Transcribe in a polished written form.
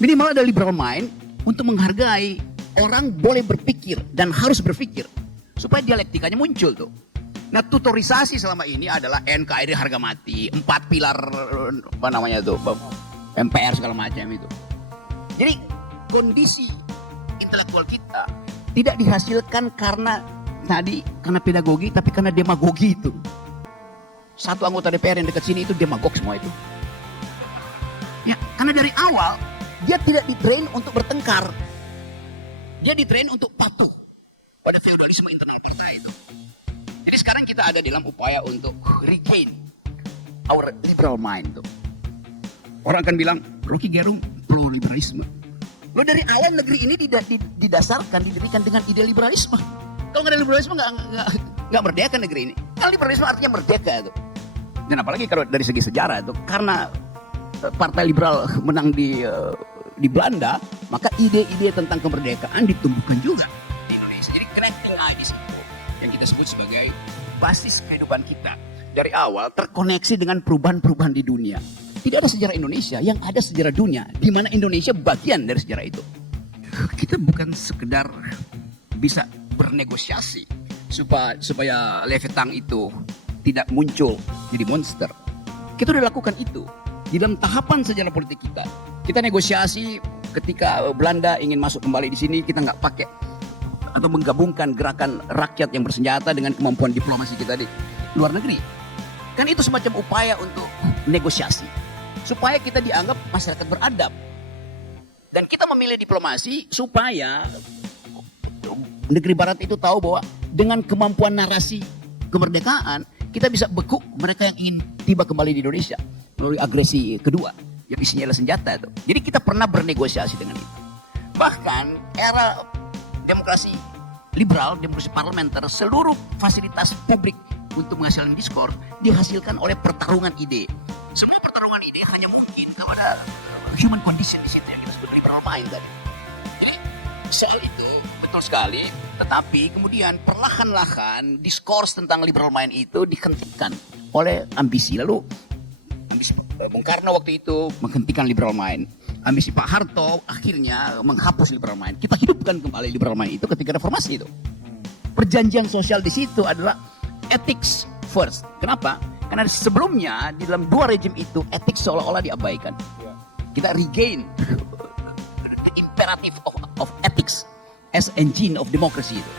Minimal ada liberal mind untuk menghargai orang boleh berpikir dan harus berpikir supaya dialektikanya muncul tuh. Nah, tutorisasi selama ini adalah NKRI harga mati, 4 pilar apa namanya tuh, MPR segala macam itu. Jadi kondisi intelektual kita tidak dihasilkan karena pedagogi, tapi karena demagogi itu. Satu anggota DPR yang dekat sini itu demagog semua itu. Ya, karena dari awal dia tidak ditrain untuk bertengkar. Dia ditrain untuk patuh pada feudalisme internal partai itu. Jadi sekarang kita ada dalam upaya untuk regain our liberal mind tuh. Orang akan bilang, Rocky Gerung pro liberalisme. Lo dari awal negeri ini didasarkan, didirikan dengan ide liberalisme. Kalau nggak ada liberalisme nggak merdeka negeri ini. Kalau liberalisme artinya merdeka tuh. Dan apalagi kalau dari segi sejarah itu, karena Partai Liberal menang di Belanda, maka ide-ide tentang kemerdekaan ditumbuhkan juga di Indonesia. Jadi connecting ideas itu yang kita sebut sebagai basis kehidupan kita. Dari awal terkoneksi dengan perubahan-perubahan di dunia. Tidak ada sejarah Indonesia, yang ada sejarah dunia, di mana Indonesia bagian dari sejarah itu. Kita bukan sekedar bisa bernegosiasi supaya Leviathan itu tidak muncul jadi monster. Kita sudah lakukan itu di dalam tahapan sejarah politik kita. Kita negosiasi ketika Belanda ingin masuk kembali di sini, kita nggak pakai atau menggabungkan gerakan rakyat yang bersenjata dengan kemampuan diplomasi kita di luar negeri. Kan itu semacam upaya untuk negosiasi supaya kita dianggap masyarakat beradab. Dan kita memilih diplomasi supaya negeri barat itu tahu bahwa dengan kemampuan narasi kemerdekaan kita bisa bekuk mereka yang ingin tiba kembali di Indonesia melalui agresi kedua yang isinya adalah senjata itu. Jadi kita pernah bernegosiasi dengan itu. Bahkan era demokrasi liberal, demokrasi parlementer, seluruh fasilitas publik untuk menghasilkan diskurs dihasilkan oleh pertarungan ide. Semua pertarungan ide hanya mungkin kepada human condition di situ yang kita sebut liberal mind tadi. Jadi soal itu betul sekali, tetapi kemudian perlahan-lahan diskurs tentang liberal mind itu dihentikan oleh ambisi. Lalu ambisi Bung Karno waktu itu menghentikan liberal mind. Ambisi Pak Harto akhirnya menghapus liberal mind. Kita hidupkan kembali liberal mind itu ketika reformasi itu. Perjanjian sosial di situ adalah ethics first. Kenapa? Karena sebelumnya di dalam dua rejim itu ethics seolah-olah diabaikan. Kita regain the imperative of ethics as engine of democracy itu.